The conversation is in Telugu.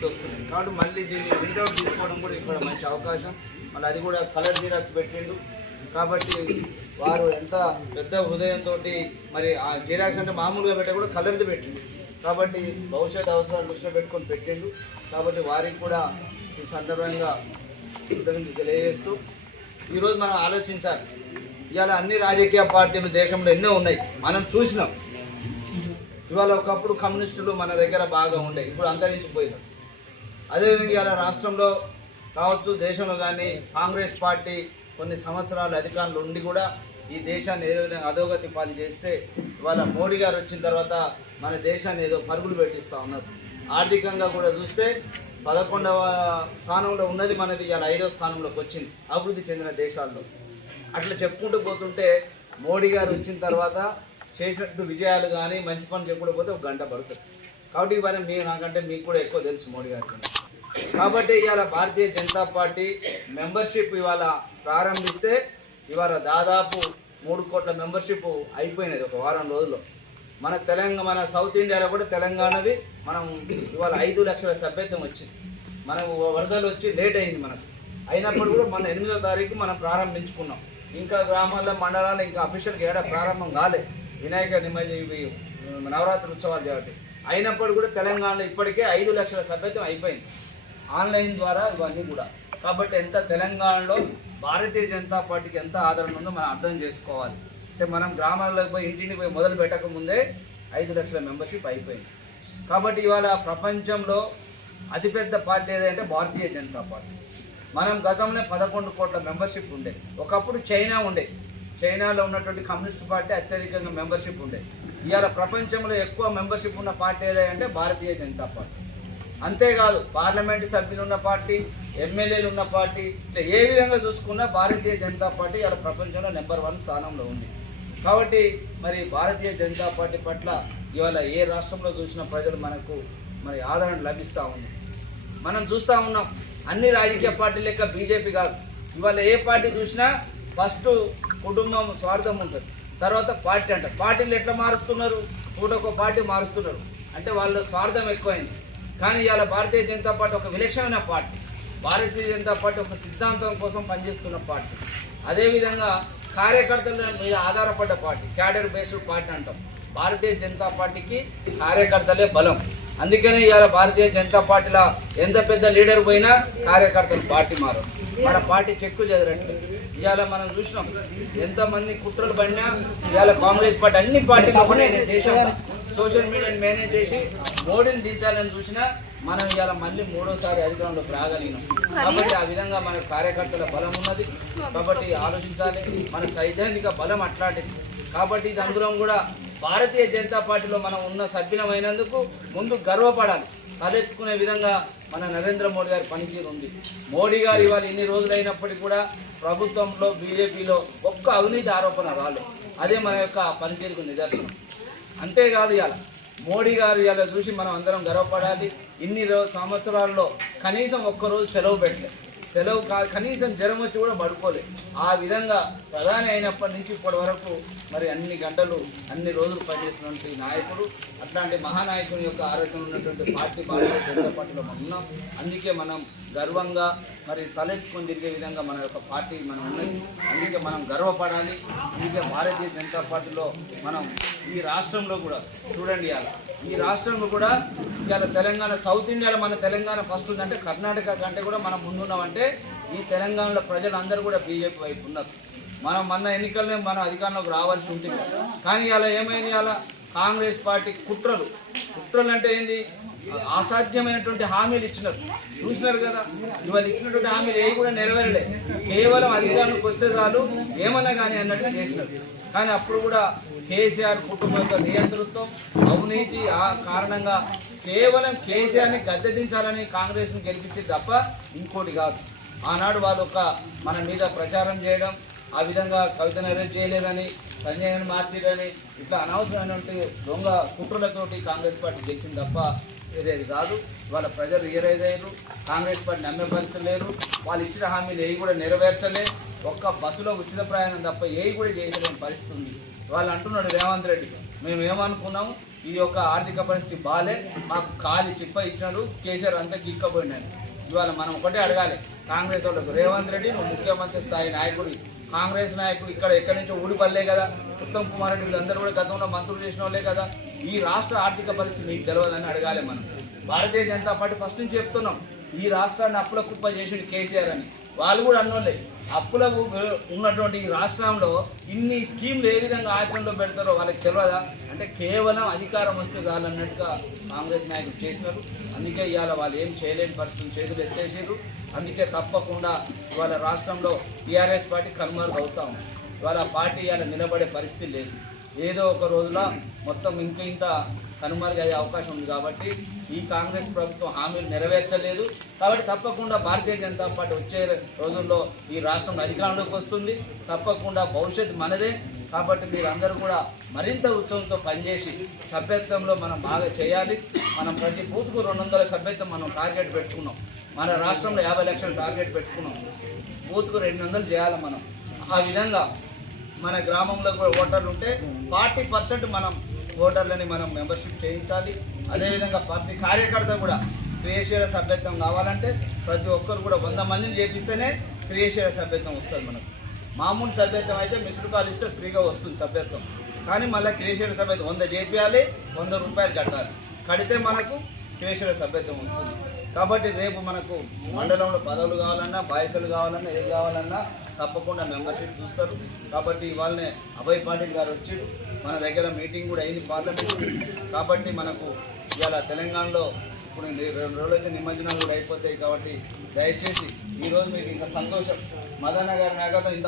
కాబట్టి వస్తుంది కాబట్టి మళ్ళీ దీన్ని ప్రింట్అవుట్ తీసుకోవడం కూడా ఇక్కడ మంచి అవకాశం. మళ్ళీ అది కూడా కలర్ జిరాక్స్ పెట్టిండు. కాబట్టి వారు ఎంత పెద్ద హృదయంతో మరి ఆ జీరాక్స్ అంటే మామూలుగా పెట్టే కూడా కలర్ది పెట్టిండు. కాబట్టి భవిష్యత్ అవసరాలు దృష్టిలో పెట్టుకొని పెట్టిండు. కాబట్టి వారికి కూడా ఈ సందర్భంగా కృతజ్ఞతలు తెలియజేస్తూ ఈరోజు మనం ఆలోచించాలి. ఇవాళ అన్ని రాజకీయ పార్టీలు దేశంలో ఎన్నో ఉన్నాయి. మనం చూసినాం. ఇవాళ ఒకప్పుడు కమ్యూనిస్టులు మన దగ్గర బాగా ఉండే ఇప్పుడు అంతరించిపోయినారు అదేవిధంగా ఇలా రాష్ట్రంలో కావచ్చు దేశంలో కానీ కాంగ్రెస్ పార్టీ కొన్ని సంవత్సరాలు అధికారంలో ఉండి కూడా ఈ దేశాన్ని ఏ విధంగా అధోగతి పాలు చేస్తే ఇవాళ మోడీ గారు వచ్చిన తర్వాత మన దేశాన్ని ఏదో పరుగులు పెట్టిస్తూ ఉన్నారు. ఆర్థికంగా కూడా చూస్తే పదకొండవ స్థానంలో ఉన్నది మనది ఇవాళ ఐదో స్థానంలోకి వచ్చింది అభివృద్ధి చెందిన దేశాల్లో. అట్లా చెప్పుకుంటూ పోతుంటే మోడీ గారు వచ్చిన తర్వాత చేసినట్టు విజయాలు కానీ మంచి పనులు చెప్పుకుంటూ పోతే ఒక గంట పడుతుంది. కాబట్టి ఇవాళ మీ నాకంటే మీకు కూడా ఎక్కువ తెలుసు మోడీ గారి కాబట్టి ఇవాళ భారతీయ జనతా పార్టీ మెంబర్షిప్ ఇవాళ ప్రారంభిస్తే ఇవాళ దాదాపు మూడు కోట్ల మెంబర్షిప్ అయిపోయినది ఒక వారం రోజుల్లో. మన తెలంగాణ మన సౌత్ ఇండియాలో కూడా తెలంగాణది మనం ఇవాళ ఐదు లక్షల సభ్యత్వం వచ్చింది. మనకు వరదలు వచ్చి లేట్ అయింది మనకు. అయినప్పుడు కూడా మన ఎనిమిదో తారీఖు మనం ప్రారంభించుకున్నాం. ఇంకా గ్రామాల్లో మండలాలు ఇంకా అఫీషియల్గా ఏడా ప్రారంభం కాలేదు వినాయక నిమజ్జన నవరాత్రి ఉత్సవాలు కాబట్టి. అయినప్పుడు కూడా తెలంగాణలో ఇప్పటికే ఐదు లక్షల సభ్యత్వం అయిపోయింది. ఆన్లైన్ ద్వారా ఇవన్నీ కూడా. కాబట్టి ఎంత తెలంగాణలో భారతీయ జనతా పార్టీకి ఎంత ఆదరణ ఉందో మనం అర్థం చేసుకోవాలి. అంటే మనం గ్రామాల్లోకి పోయి ఇంటిని పోయి మొదలు పెట్టక ముందే ఐదు లక్షల మెంబర్షిప్ అయిపోయింది. కాబట్టి ఇవాళ ప్రపంచంలో అతిపెద్ద పార్టీ ఏదంటే భారతీయ జనతా పార్టీ. మనం గతంలో పదకొండు కోట్ల మెంబర్షిప్ ఉండే. ఒకప్పుడు చైనా ఉండే. చైనాలో ఉన్నటువంటి కమ్యూనిస్ట్ పార్టీ అత్యధికంగా మెంబర్షిప్ ఉండే. ఇవాళ ప్రపంచంలో ఎక్కువ మెంబర్షిప్ ఉన్న పార్టీ ఏదంటే భారతీయ జనతా పార్టీ. అంతేకాదు పార్లమెంట్ సభ్యులు ఉన్న పార్టీ ఎమ్మెల్యేలు ఉన్న పార్టీ ఇట్లా ఏ విధంగా చూసుకున్నా భారతీయ జనతా పార్టీ ఇవాళ ప్రపంచంలో నెంబర్ వన్ స్థానంలో ఉంది. కాబట్టి మరి భారతీయ జనతా పార్టీ పట్ల ఇవాళ ఏ రాష్ట్రంలో చూసిన ప్రజలు మనకు మరి ఆదరణ లభిస్తూ ఉంది. మనం చూస్తూ ఉన్నాం అన్ని రాజకీయ పార్టీ లెక్క బీజేపీ కాదు. ఇవాళ ఏ పార్టీ చూసినా ఫస్ట్ కుటుంబం స్వార్థం ఉంటుంది. తర్వాత పార్టీ అంటారు. పార్టీలు ఎట్లా మారుస్తున్నారు? ఒక పార్టీ మారుస్తున్నారు. అంటే వాళ్ళ స్వార్థం ఎక్కువైంది. కానీ ఇవాళ భారతీయ జనతా పార్టీ ఒక విలక్షణమైన పార్టీ. భారతీయ జనతా పార్టీ ఒక సిద్ధాంతం కోసం పనిచేస్తున్న పార్టీ. అదేవిధంగా కార్యకర్తల మీద ఆధారపడ్డ పార్టీ క్యాడర్ బేస్డ్ పార్టీ అంటాం. భారతీయ జనతా పార్టీకి కార్యకర్తలే బలం. అందుకనే ఇవాళ భారతీయ జనతా పార్టీలో ఎంత పెద్ద లీడర్ పోయినా కార్యకర్తలు పార్టీ మారు మన పార్టీ చెక్కు చెదరండి ఇవాళ మనం చూసినాం. ఎంతమంది కుట్రలు పడినా ఇవాళ కాంగ్రెస్ పార్టీ అన్ని పార్టీలు సోషల్ మీడియాని మేనేజ్ చేసి మోడీని దించాలని చూసినా మనం ఇవాళ మళ్ళీ మూడోసారి అధికారంలోకి రాగలిగినాం. కాబట్టి ఆ విధంగా మన కార్యకర్తల బలం ఉన్నది. కాబట్టి ఆలోచించాలి. మన సైద్ధాంతిక బలం అట్లాంటిది. కాబట్టి ఇది అందరం కూడా భారతీయ జనతా పార్టీలో మనం ఉన్న సభ్యులమైనందుకు ముందు గర్వపడాలి. తలెత్తుకునే విధంగా మన నరేంద్ర మోడీ గారి పనితీరు ఉంది. మోడీ గారు ఇవాళ రోజులు రోజులైనప్పటికీ కూడా ప్రభుత్వంలో బీజేపీలో ఒక్క అవినీతి ఆరోపణ రాలేదు. అదే మన యొక్క పనితీరుకు నిదర్శనం. అంతేకాదు ఇవాళ మోడీ గారు ఇవాళ చూసి మనం అందరం గర్వపడాలి. ఇన్ని సంవత్సరాల్లో కనీసం ఒక్కరోజు సెలవు పెట్టలేదు. సెలవు కా కనీసం జ్వరం వచ్చి కూడా పడుకోలేదు ఆ విధంగా ప్రధాని అయినప్పటి నుంచి ఇప్పటి వరకు మరి అన్ని గంటలు అన్ని రోజులు పనిచేసినటువంటి నాయకుడు అట్లాంటి మహానాయకుని యొక్క ఆరోగ్యం ఉన్నటువంటి పార్టీ భారతీయ జనతా పార్టీలో మనం ఉన్నాం. అందుకే మనం గర్వంగా మరి తలెత్తుకొని తిరిగే విధంగా మన యొక్క పార్టీ మనం ఉన్నది. అందుకే మనం గర్వపడాలి. అందుకే భారతీయ జనతా పార్టీలో మనం ఈ రాష్ట్రంలో కూడా చూడండి అలా ఈ రాష్ట్రంలో కూడా ఇవాళ తెలంగాణ సౌత్ ఇండియాలో మన తెలంగాణ ఫస్ట్ ఉందంటే కర్ణాటక కంటే కూడా మనం ముందున్నామంటే ఈ తెలంగాణలో ప్రజలందరూ కూడా బీజేపీ వైపు ఉన్నారు. మనం మన ఎన్నికల్లో మనం అధికారంలోకి రావాల్సి ఉంటుంది. కానీ అలా ఏమైంది అలా కాంగ్రెస్ పార్టీ కుట్రలు. కుట్రలు అంటే ఏంది? అసాధ్యమైనటువంటి హామీలు ఇచ్చినారు. చూసినారు కదా? ఇవాళ ఇచ్చినటువంటి హామీలు ఏవి కూడా నెరవేరలే. కేవలం అధికారులకు వస్తే చాలు ఏమన్నా కానీ అన్నట్టు చేసినారు. కానీ అప్పుడు కూడా కేసీఆర్ కుటుంబం యొక్క నియంతృత్వం అవినీతి ఆ కారణంగా కేవలం కేసీఆర్ని గద్దెదించాలని కాంగ్రెస్ని గెలిపించింది తప్ప ఇంకోటి కాదు. ఆనాడు వాళ్ళు ఒక మన మీద ప్రచారం చేయడం ఆ విధంగా కవితను అరెస్ట్ చేయలేదని సంజయ్ని మార్చిరని ఇట్లా అనవసరమైనటువంటి దొంగ కుట్రలతోటి కాంగ్రెస్ పార్టీ గెలిచింది తప్ప వేరేది కాదు వాళ్ళ ప్రజలు రియలైజ్ అయ్యారు కాంగ్రెస్ పార్టీ నమ్మే పరిస్థితి లేరు వాళ్ళు ఇచ్చిన హామీలు ఏవి కూడా నెరవేర్చలే ఒక్క బస్సులో ఉచిత ప్రయాణం తప్ప ఏవి కూడా చేయలేని పరిస్థితి ఉంది. వాళ్ళు అంటున్నాడు రేవంత్ రెడ్డి మేము ఏమనుకున్నాము ఈ యొక్క ఆర్థిక పరిస్థితి బాలే మాకు ఖాళీ చిప్ప ఇచ్చినాడు కేసీఆర్ అంతా గిక్కపోయినాడు. ఇవాళ మనం ఒకటే అడగాలి కాంగ్రెస్ వాళ్ళకు రేవంత్ రెడ్డి నువ్వు ముఖ్యమంత్రి స్థాయి నాయకుడు కాంగ్రెస్ నాయకుడు ఇక్కడ ఎక్కడి నుంచో ఊడిపల్లే కదా. ఉత్తమ్ కుమార్ రెడ్డి వీళ్ళందరూ కూడా గతంలో మంత్రులు చేసిన వాళ్ళే కదా. ఈ రాష్ట్ర ఆర్థిక పరిస్థితి మీకు తెలియదని అడగాలి మనం. భారతీయ జనతా పార్టీ ఫస్ట్ నుంచి చెప్తున్నాం ఈ రాష్ట్రాన్ని అప్పుల కుప్ప చేసిండు కేసీఆర్ అని. వాళ్ళు కూడా అన్నోళ్ళే అప్పుల ఉన్నటువంటి ఈ రాష్ట్రంలో ఇన్ని స్కీమ్లు ఏ విధంగా ఆచరణలో పెడతారో వాళ్ళకి తెలియదా అంటే కేవలం అధికారం వస్తే చాలన్నట్టుగా కాంగ్రెస్ నాయకులు చేసినారు. అందుకే ఇవాళ వాళ్ళు ఏం చేయలేని పరిస్థితులు చేతులు ఎత్తేసారు అందుకే తప్పకుండా ఇవాళ రాష్ట్రంలో టీఆర్ఎస్ పార్టీ కనుమరుగు అవుతాం. ఇవాళ పార్టీ ఇవాళ నిలబడే పరిస్థితి లేదు. ఏదో ఒక రోజుల మొత్తం ఇంక ఇంత కనుమరుగు అయ్యే అవకాశం ఉంది కాబట్టి ఈ కాంగ్రెస్ ప్రభుత్వం హామీలు నెరవేర్చలేదు. కాబట్టి తప్పకుండా భారతీయ జనతా పార్టీ వచ్చే రోజుల్లో ఈ రాష్ట్రం అధికారంలోకి వస్తుంది. తప్పకుండా భవిష్యత్తు మనదే. కాబట్టి మీరందరూ కూడా మరింత ఉత్సవంతో పనిచేసి సభ్యత్వంలో మనం బాగా చేయాలి. మనం ప్రతి బూత్కు రెండు వందల సభ్యత్వం మనం టార్గెట్ పెట్టుకున్నాం. మన రాష్ట్రంలో యాభై లక్షల టార్గెట్ పెట్టుకున్నాం. బూత్కు రెండు వందలు చేయాలి మనం. ఆ విధంగా మన గ్రామంలో కూడా ఓటర్లు ఉంటే ఫార్టీ పర్సెంట్ మనం ఓటర్లని మనం మెంబర్షిప్ చేయించాలి. అదేవిధంగా ప్రతి కార్యకర్త కూడా క్రియాశీల సభ్యత్వం కావాలంటే ప్రతి ఒక్కరు కూడా వంద మందిని చేపిస్తేనే క్రియాశీల సభ్యత్వం వస్తుంది మనకు. మామూలు సభ్యత్వం అయితే మిస్డ్ కాల్ ఇస్తే ఫ్రీగా వస్తుంది సభ్యత్వం. కానీ మళ్ళీ క్రియాశీల సభ్యత్వం వంద చేపియాలి వంద రూపాయలు కట్టాలి. కడితే మనకు క్రియాశీల సభ్యత్వం వస్తుంది. కాబట్టి రేపు మనకు మండలంలో పదవులు కావాలన్నా బాధ్యతలు కావాలన్నా ఏది కావాలన్నా తప్పకుండా మెంబర్షిప్ చూస్తారు. కాబట్టి ఇవాళనే అభయ్ పాటిల్ గారు వచ్చి మన దగ్గర మీటింగ్ కూడా అయింది పార్లమెంట్. కాబట్టి మనకు ఇవాళ తెలంగాణలో ఇప్పుడు రెండు రోజులైతే నిమజ్జనాలు కూడా అయిపోతాయి కాబట్టి దయచేసి ఈరోజు మీకు ఇంకా సంతోషం. మదన్న గారి నాగతో ఇంత